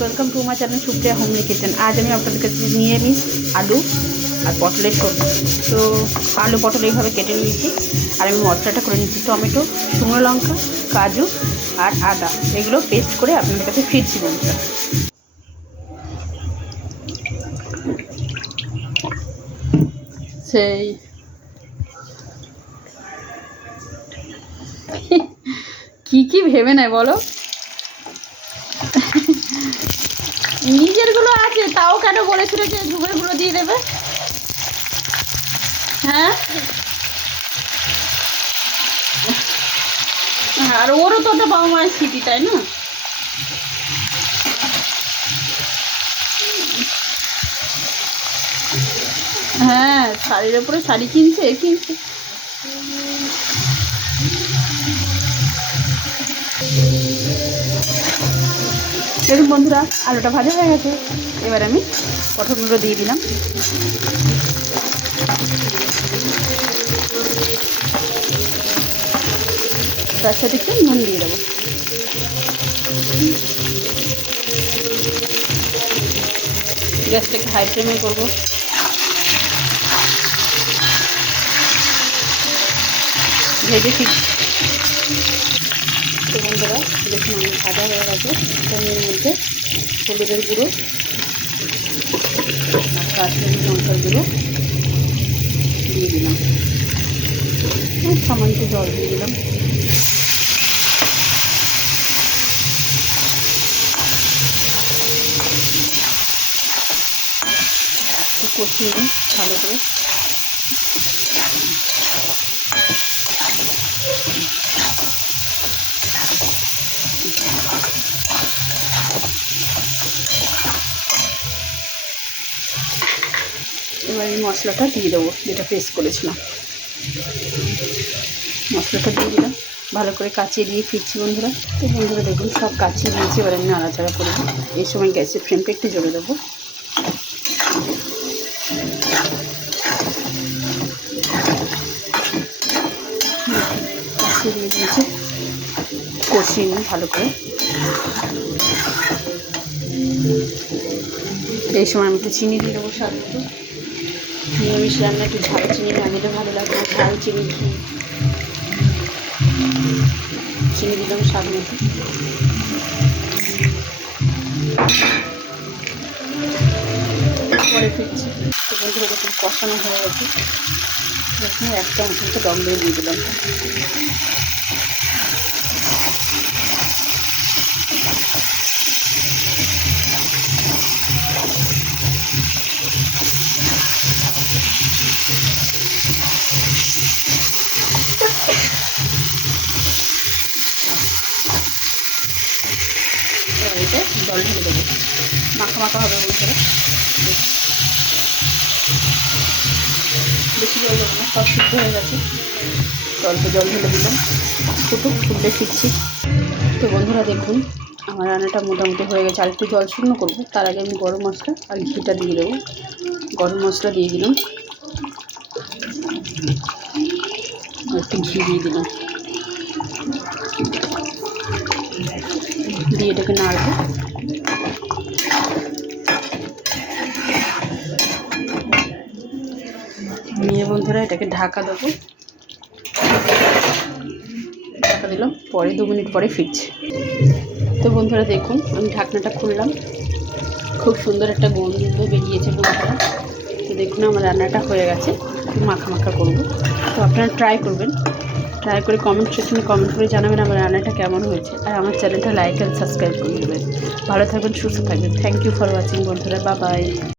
Welcome to my channel Supriya homely kitchen. আজ আমি আপনাদের কাছে নিয়ে নিই আলু আর পটলের সবজি। তো আলু পটল এইভাবে কেটে নিয়েছি আর আমি মশলাটা করে নিচ্ছি। টমেটো, শুকনো লঙ্কা, কাজু আর আদা এগুলো পেস্ট করে আপনাদের কাছে ফিরছি বন্ধুরা। সেই কি ভেবে নেয় বলো, নিজেরগুলো আছে তাও কেন বলেছিল যে ঝুঁকেরগুলো দিয়ে দেবে? হ্যাঁ, আর ওরও তো ওটা বাবা মায়ের স্মৃতি, তাই না? হ্যাঁ, শাড়ির ওপরে শাড়ি কিনছে। দেখুন বন্ধুরা, আলুটা ভাজা হয়ে গেছে। এবার আমি পটলগুলো দিয়ে দিলাম। তার সাথে একটু নুন দিয়ে দেবো। গ্যাসটাকে হাই ফ্লেমে করবো। ভেজে ঠিক তো বন্ধুরা দেখুন আমি ভাজা হয়ে গেছে। এর মধ্যে হলুদের গুঁড়ো আর কাশ্মীরি লঙ্কার গুঁড়ো দিয়ে দিলাম, সামান্য জল দিয়ে দিলাম। কষিয়ে নিই ভালো করে। এবার এই মশলাটা দিয়ে দেবো যেটা পেস্ট করেছিলাম। মশলাটা দিয়ে দিলাম, ভালো করে কাচিয়ে দিয়ে ফিরছি বন্ধুরা। তো বন্ধুরা দেখুন সব কাচিয়ে দিয়েছি। এবার আমি নাড়াচাড়া করে এই সময় গ্যাসের ফ্লেমটা একটু জোরে দেবো। কাচিয়ে দিয়ে দিয়েছি, কষিয়ে নিই ভালো করে। এই সময় আমি একটু চিনি দিয়ে দেবো স্বাদ মতো। নিরামিষ রান্না একটু ঝাল চিনি না দিলে ভালো লাগে না, ঝাল চিনি চিনি দিলাম স্বাদ মতো। পরে ফিরছি। তো বন্ধুরা দেখুন কষানো হয়ে গেছে। এখানে একটা অংশটা দম দিয়ে দিয়ে দিলাম। এটা জল ঢেলে দেবো, মাখা মাখা হবে বন্ধুরা। বেশি জল দেবো না, সব সিদ্ধ হয়ে গেছে। অল্প জল ঢেলে দিলাম, ফুটলে ফিরছি। তো বন্ধুরা দেখুন আমার রান্নাটা মোটামুটি হয়ে গেছে। আর একটু জল শুকনো করবো, তার আগে আমি গরম মশলা আর ঘিটা দিয়ে দেবো। গরম মশলা দিয়ে দিলাম, একটু ঘি দিয়ে দিলাম, দিয়ে এটাকে নাড়বো। নিয়ে বন্ধুরা এটাকে ঢাকা দেবো। ঢাকা দিলাম, পরে 2 মিনিট পরে ফিরছি। তো বন্ধুরা দেখুন আমি ঢাকনাটা খুললাম, খুব সুন্দর একটা গন্ধ বেরিয়েছে বন্ধুরা। তো দেখুন আমার রান্নাটা হয়ে গেছে, একটু মাখা মাখা করবো। তো আপনারা ট্রাই করবেন, ট্রাই করে কমেন্ট সেকশনে কমেন্ট করে জানাবেন আমার রান্নাটা কেমন হয়েছে। আর আমার চ্যানেলটা লাইক অ্যান্ড সাবস্ক্রাইব করে দেবেন। ভালো থাকবেন, সুস্থ থাকবেন। থ্যাংক ইউ ফর ওয়াচিং বন্ধুরা, বাই বাই।